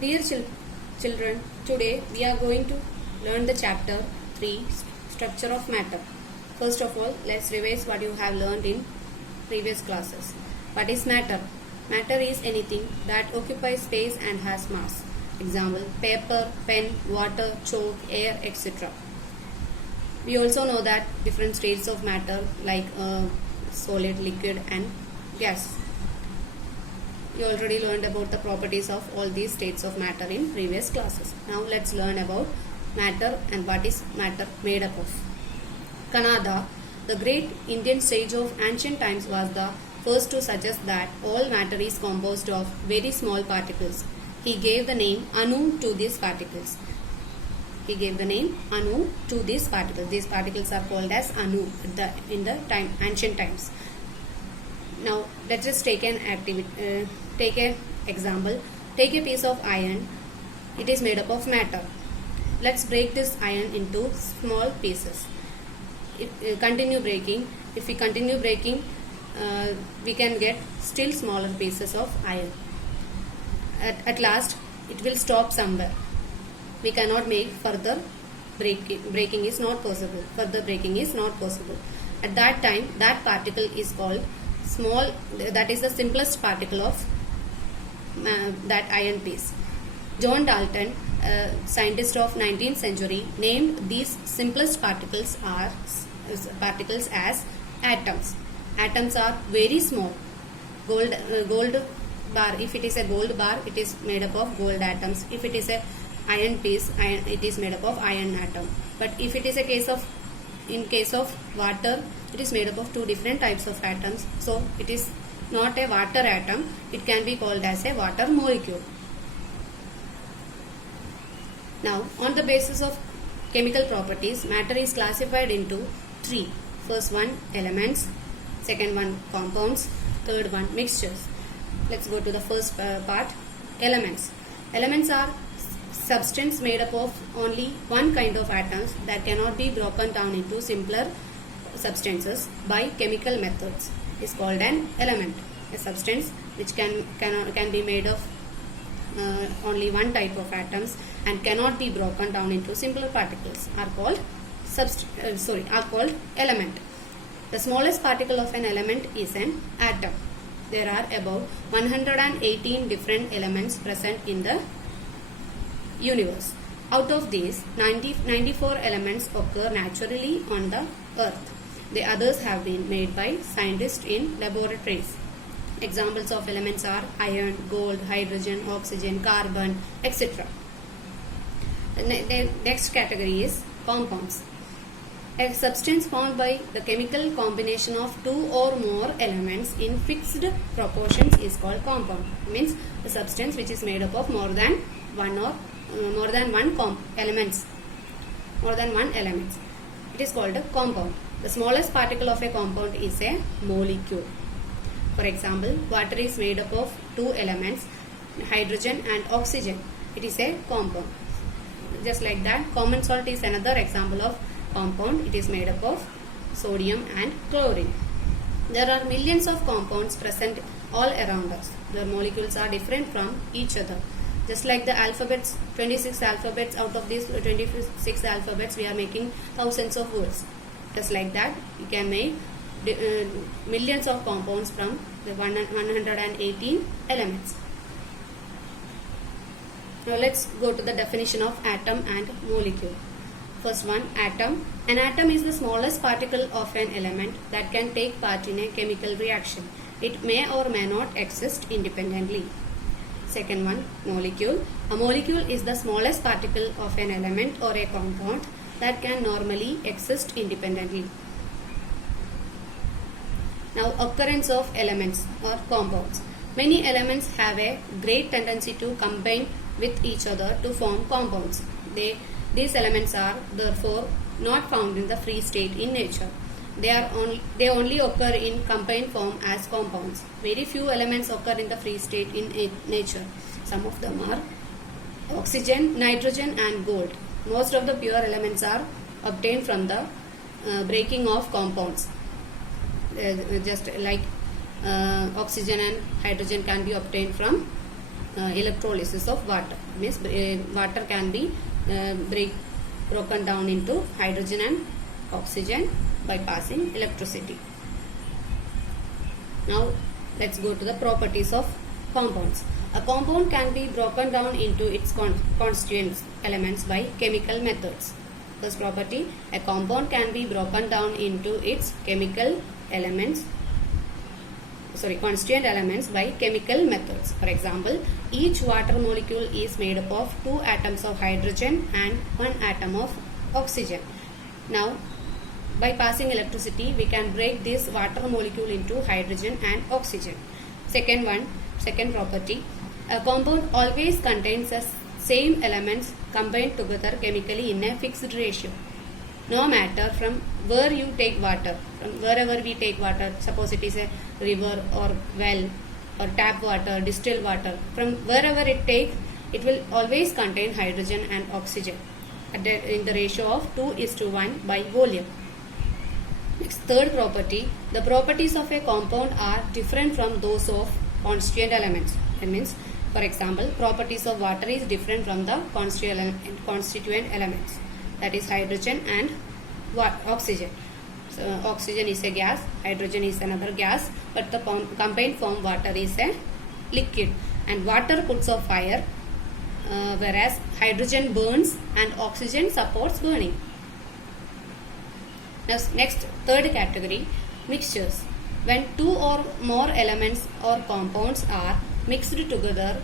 Dear children, today we are going to learn the chapter 3, Structure of Matter. First of all, let's revise what you have learned in previous classes. What is matter? Matter is anything that occupies space and has mass. Example, paper, pen, water, chalk, air, etc. We also know that different states of matter like solid, liquid and gas. You already learned about the properties of all these states of matter in previous classes. Now let's learn about matter and what is matter made up of. Kanada, the great Indian sage of ancient times, was the first to suggest that all matter is composed of very small particles. He gave the name Anu to these particles. These particles are called as Anu in the ancient times. Now let's just take an example. Take a piece of iron. It is made up of matter. Let's break this iron into small pieces. If we continue breaking, we can get still smaller pieces of iron. At last, it will stop somewhere. We cannot make further breaking is not possible. Further breaking is not possible. At that time, that particle is called small. That is the simplest particle of that iron piece. John Dalton, scientist of 19th century, named these simplest particles as atoms. Atoms are very small. Gold bar. If it is a gold bar, it is made up of gold atoms. If it is a iron piece, it is made up of iron atom. But if it is in case of water, it is made up of two different types of atoms. So it is not a water atom. It can be called as a water molecule. Now, on the basis of chemical properties, matter is classified into three. First one, elements. Second one, compounds. Third one, mixtures. Let's go to the first part, elements. Elements are substance made up of only one kind of atoms that cannot be broken down into simpler substances by chemical methods is called an element. A substance which can be made of only one type of atoms and cannot be broken down into simpler particles are called element. The smallest particle of an element is an atom. There are about 118 different elements present in the universe. Out of these, 94 elements occur naturally on the earth. The others have been made by scientists in laboratories. Examples of elements are iron, gold, hydrogen, oxygen, carbon, etc. The next category is compounds. A substance formed by the chemical combination of two or more elements in fixed proportions is called compound. Means a substance which is made up of more than one elements. It is called a compound. The smallest particle of a compound is a molecule. For example, water is made up of two elements, hydrogen and oxygen. It is a compound. Just like that, common salt is another example of compound. It is made up of sodium and chlorine. There are millions of compounds present all around us. Their molecules are different from each other. Just like the alphabets, 26 alphabets, out of these 26 alphabets we are making thousands of words. Just like that, you can make millions of compounds from the 118 elements. Now let's go to the definition of atom and molecule. First one, atom. An atom is the smallest particle of an element that can take part in a chemical reaction. It may or may not exist independently. Second one, molecule. A molecule is the smallest particle of an element or a compound that can normally exist independently. Now, occurrence of elements or compounds. Many elements have a great tendency to combine with each other to form compounds. These elements are therefore not found in the free state in nature. They only occur in combined form as compounds. Very few elements occur in the free state in nature. Some of them are oxygen, nitrogen and gold. Most of the pure elements are obtained from the breaking of compounds. Just like oxygen and hydrogen can be obtained from electrolysis of water. Means water can be broken down into hydrogen and oxygen by passing electricity. Now let's go to the properties of compounds. A compound can be broken down into its constituent elements by chemical methods. First property, a compound can be broken down into its constituent elements by chemical methods. For example, each water molecule is made up of 2 atoms of hydrogen and 1 atom of oxygen. Now, by passing electricity, we can break this water molecule into hydrogen and oxygen. Second property, a compound always contains the same elements combined together chemically in a fixed ratio. No matter from where you take water, from wherever we take water, suppose it is a river or well or tap water, distilled water, from wherever it takes, it will always contain hydrogen and oxygen in the ratio of 2:1 by volume. Next, third property, the properties of a compound are different from those of constituent elements. That means, for example, properties of water is different from the constituent elements, that is hydrogen and oxygen. So, oxygen is a gas, hydrogen is another gas, but the combined form water is a liquid, and water puts out fire, whereas hydrogen burns and oxygen supports burning. Next, third category, mixtures. When 2 or more elements or compounds are mixed together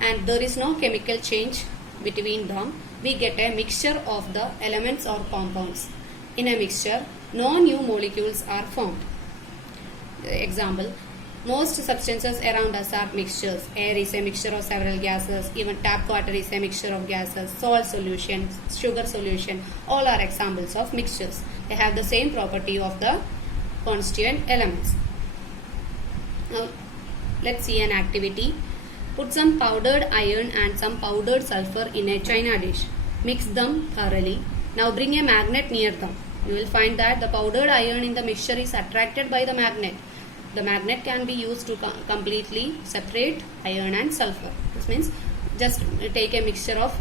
and there is no chemical change between them, we get a mixture of the elements or compounds. In a mixture, no new molecules are formed. Example, most substances around us are mixtures. Air is a mixture of several gases, even tap water is a mixture of gases, salt solution, sugar solution, all are examples of mixtures. They have the same property of the constituent elements. Now, let's see an activity. Put some powdered iron and some powdered sulfur in a china dish. Mix them thoroughly. Now bring a magnet near them. You will find that the powdered iron in the mixture is attracted by the magnet. The magnet can be used to completely separate iron and sulfur. This means just take a mixture of,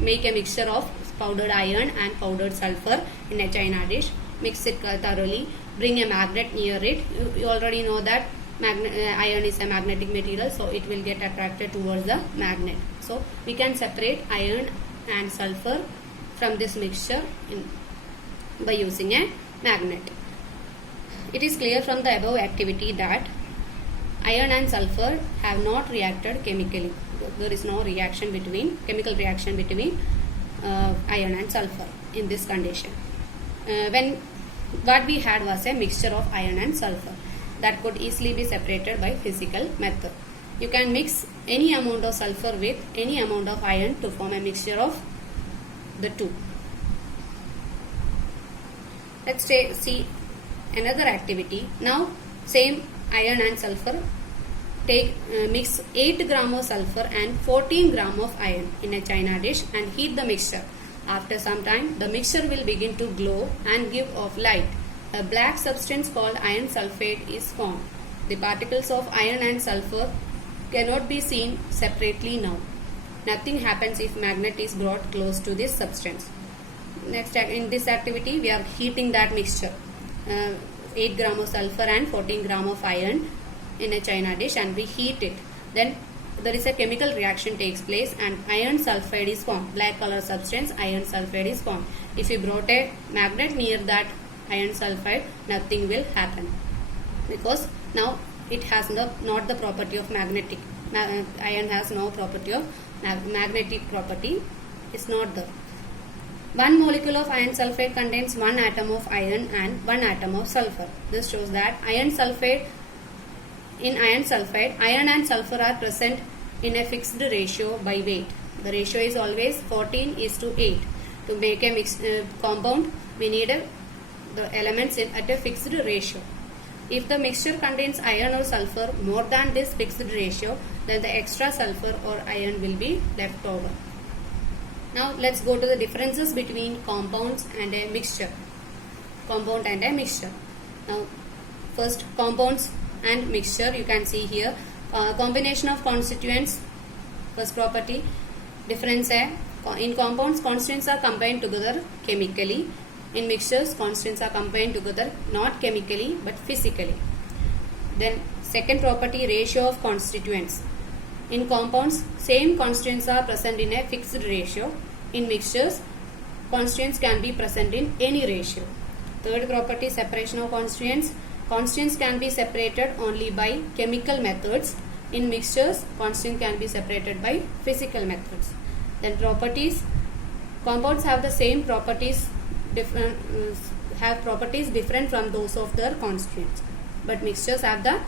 make a mixture of powdered iron and powdered sulfur in a china dish. Mix it thoroughly. Bring a magnet near it. You already know that iron is a magnetic material, so it will get attracted towards the magnet. So we can separate iron and sulfur from this mixture by using a magnet. It is clear from the above activity that iron and sulfur have not reacted chemically. There is no chemical reaction between iron and sulfur in this condition. What we had was a mixture of iron and sulfur that could easily be separated by physical method. You can mix any amount of sulfur with any amount of iron to form a mixture of the two. Let's see another activity. Now same iron and sulfur, mix 8 gram of sulfur and 14 gram of iron in a china dish and heat the mixture. After some time, the mixture will begin to glow and give off light. A black substance called iron sulfate is formed. The particles of iron and sulfur cannot be seen separately now. Nothing happens if magnet is brought close to this substance. Next, in this activity, we are heating that mixture. 8 gram of sulfur and 14 gram of iron in a china dish, and we heat it. Then there is a chemical reaction takes place and iron sulfide is formed. Black color substance, iron sulfide is formed. If you brought a magnet near that iron sulfide, nothing will happen because now it has not the property of magnetic. Iron has no property of magnetic property. It's not there. One molecule of iron sulfate contains 1 atom of iron and 1 atom of sulfur. This shows that iron and sulfur are present in a fixed ratio by weight. The ratio is always 14:8. To make a compound, we need the elements at a fixed ratio. If the mixture contains iron or sulfur more than this fixed ratio, then the extra sulfur or iron will be left over. Now let's go to the differences between compounds and a mixture. Compound and a mixture. Now first, compounds and mixture. You can see here combination of constituents First property, difference है, in compounds constituents are combined together chemically. In mixtures constituents are combined together not chemically but physically. Then second property, ratio of constituents. In compounds same constituents are present in a fixed ratio. In mixtures constituents can be present in any ratio. Third property, separation of constituents. Constituents can be separated only by chemical methods. In mixtures constituents can be separated by physical methods. Then properties, compounds have the same properties, different from those of their constituents, but mixtures have the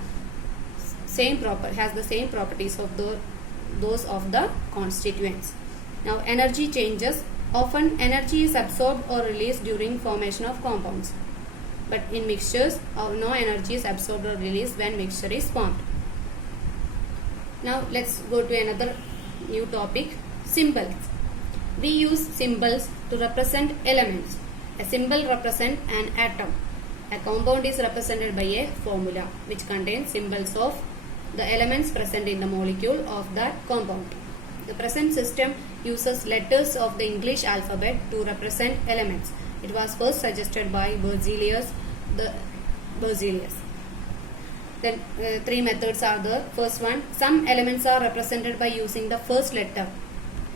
same properties of those of the constituents. Now energy changes. Often energy is absorbed or released during formation of compounds, but in mixtures no energy is absorbed or released when mixture is formed. Now let's go to another new topic, symbols. We use symbols to represent elements. A symbol represents an atom. A compound is represented by a formula which contains symbols of the elements present in the molecule of that compound. The present system uses letters of the English alphabet to represent elements. It was first suggested by Berzelius. Then three methods are there. First one, some elements are represented by using the first letter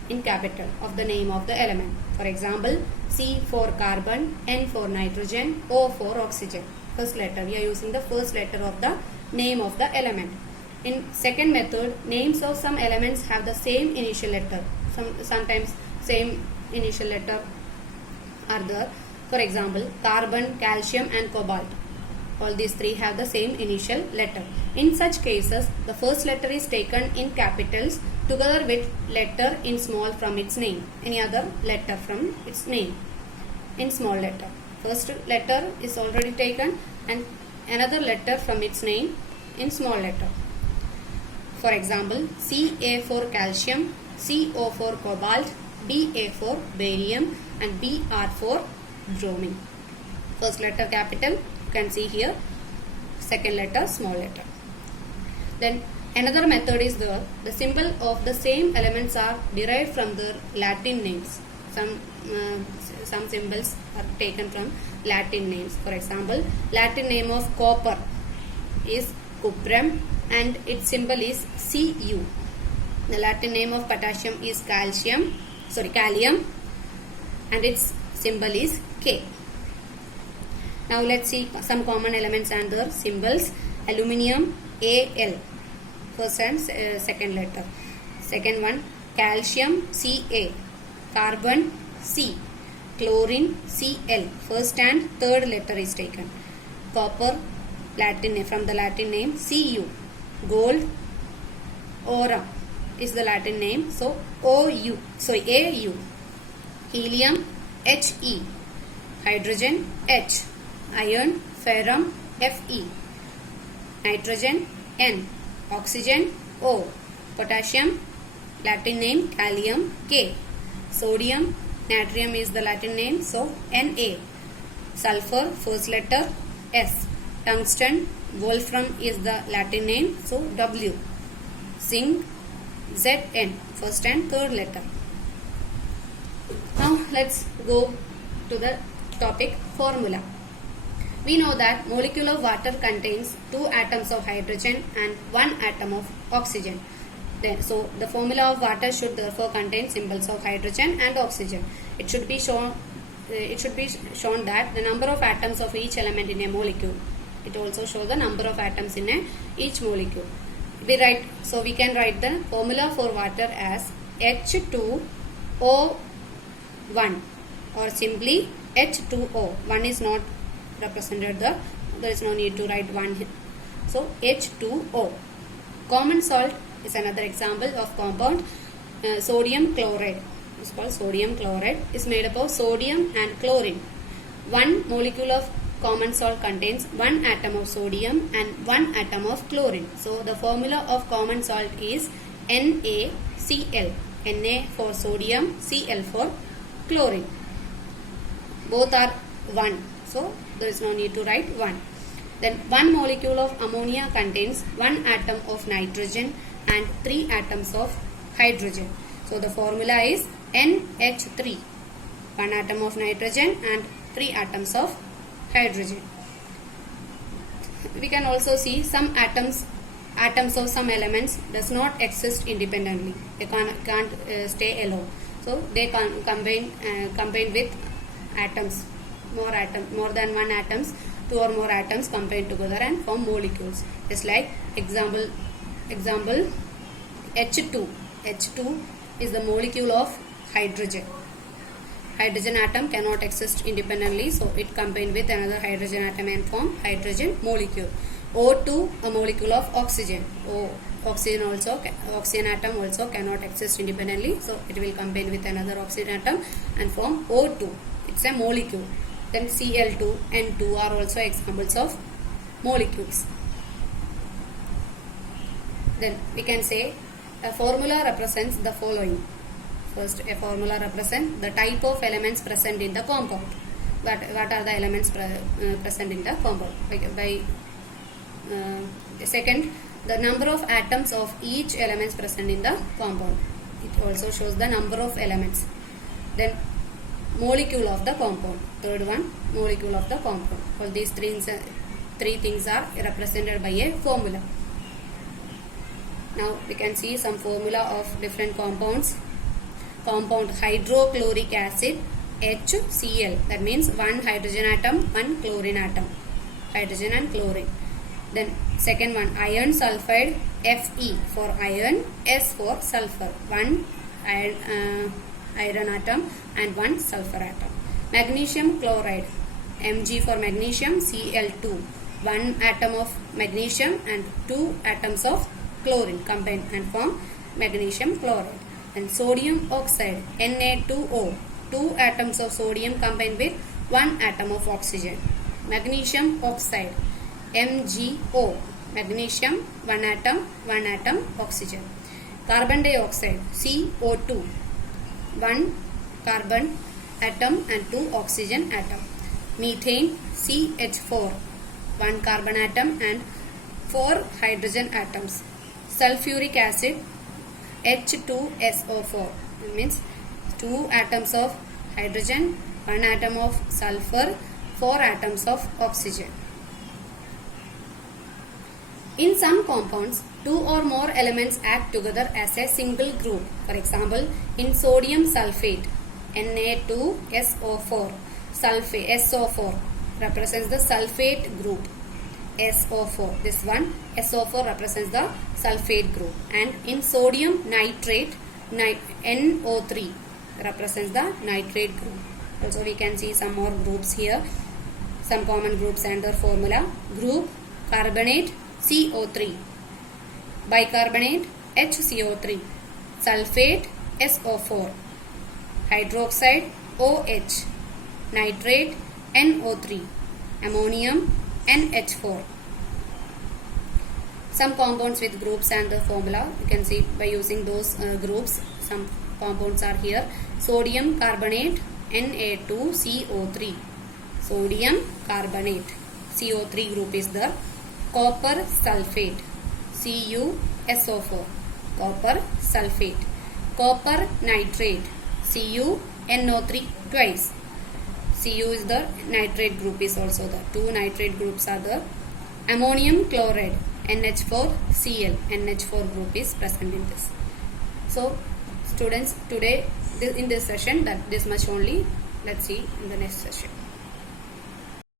in capital of the name of the element. For example, C for carbon, N for nitrogen, O for oxygen. First letter, we are using the first letter of the name of the element. In second method, names of some elements have the same initial letter. Sometimes same initial letter are there. For example, carbon, calcium and cobalt. All these three have the same initial letter. In such cases, the first letter is taken in capitals together with letter in small from its name. Any other letter from its name in small letter. First letter is already taken and another letter from its name in small letter. For example, Ca for calcium, Co for cobalt, Ba for barium and Br for bromine. First letter capital, you can see here. Second letter small letter. Then another method is the symbol of the same elements are derived from their Latin names. Some symbols are taken from Latin names. For example, Latin name of copper is cuprum and its symbol is Cu. The Latin name of potassium is kalium and its symbol is K. Now let's see some common elements and their symbols. Aluminium, Al, first and second letter. Second one, calcium, Ca, carbon, C, chlorine, Cl, first and third letter is taken. Copper, from the Latin name Cu. Gold, aurum is the Latin name, so Au. Helium, He. Hydrogen, H. Iron, ferrum, Fe. Nitrogen, N. Oxygen, O. Potassium, Latin name kalium, K. Sodium, natrium is the Latin name, so Na. Sulfur, first letter S. Tungsten, wolfram is the Latin name, so W. Zinc, Zn, first and third letter. Now let's go to the topic formula. We know that molecule of water contains 2 atoms of hydrogen and 1 atom of oxygen. So the formula of water should therefore contain symbols of hydrogen and oxygen. It should be shown that the number of atoms of each element in a molecule. It also shows the number of atoms in each molecule. We can write the formula for water as H2O1 or simply H2O. 1 is not represented there. There is no need to write 1 here. So H2O. Common salt is another example of compound. Sodium chloride is called sodium chloride. Is made up of sodium and chlorine. One molecule of common salt contains 1 atom of sodium and 1 atom of chlorine. So the formula of common salt is NaCl. Na for sodium, Cl for chlorine. Both are 1. So there is no need to write 1. Then 1 molecule of ammonia contains 1 atom of nitrogen and 3 atoms of hydrogen. So the formula is NH3. 1 atom of nitrogen and 3 atoms of hydrogen. We can also see some atoms of some elements does not exist independently. They can't stay alone. So they can combine with atoms, more than one atoms, 2 or more atoms combine together and form molecules. Just like example H2. H2 is the molecule of hydrogen. Hydrogen atom cannot exist independently, so it combined with another hydrogen atom and form hydrogen molecule. O2, a molecule of oxygen. Oxygen atom also cannot exist independently, so it will combine with another oxygen atom and form O2. It's a molecule. Then Cl2, N2 are also examples of molecules. Then we can say a formula represents the following. First, a formula represents the type of elements present in the compound. What are the elements present in the compound? Second, the number of atoms of each elements present in the compound. It also shows the number of elements. Then molecule of the compound. Third one, molecule of the compound. All these three things are represented by a formula. Now we can see some formula of different compounds. Compound hydrochloric acid, HCl. That means one hydrogen atom, one chlorine atom. Hydrogen and chlorine. Then second one, iron sulfide, Fe for iron, S for sulfur. One iron atom and one sulfur atom. Magnesium chloride, Mg for magnesium, Cl2. One atom of magnesium and 2 atoms of chlorine combined and form magnesium chloride. And sodium oxide, Na2O. 2 atoms of sodium combined with 1 atom of oxygen. Magnesium oxide, MgO. Magnesium, 1 atom oxygen. Carbon dioxide, CO2. 1 carbon atom and 2 oxygen atom. Methane, CH4. 1 carbon atom and 4 hydrogen atoms. Sulfuric acid, H2SO4. It means 2 atoms of hydrogen, 1 atom of sulfur, 4 atoms of oxygen. In some compounds, 2 or more elements act together as a single group. For example, in sodium sulfate, Na2SO4, SO4 represents the sulfate group. SO4, this one SO4 represents the sulfate group. And in sodium nitrate, NO3 represents the nitrate group. Also we can see some more groups here, some common groups and their formula. Group carbonate, CO3, bicarbonate, HCO3, sulfate, SO4, hydroxide, OH, nitrate, NO3, ammonium, NH4. Some compounds with groups and the formula, you can see by using those groups. Some compounds are here. Sodium carbonate, Na2CO3. Sodium carbonate, CO3 group is there. Copper sulfate, CuSO4. Copper sulfate. Copper nitrate, CuNO3 twice. Cu is the nitrate group is also there. 2 nitrate groups are there. Ammonium chloride, NH4Cl. NH4 group is present in this. So students, today in this session, that this much only. Let's see in the next session.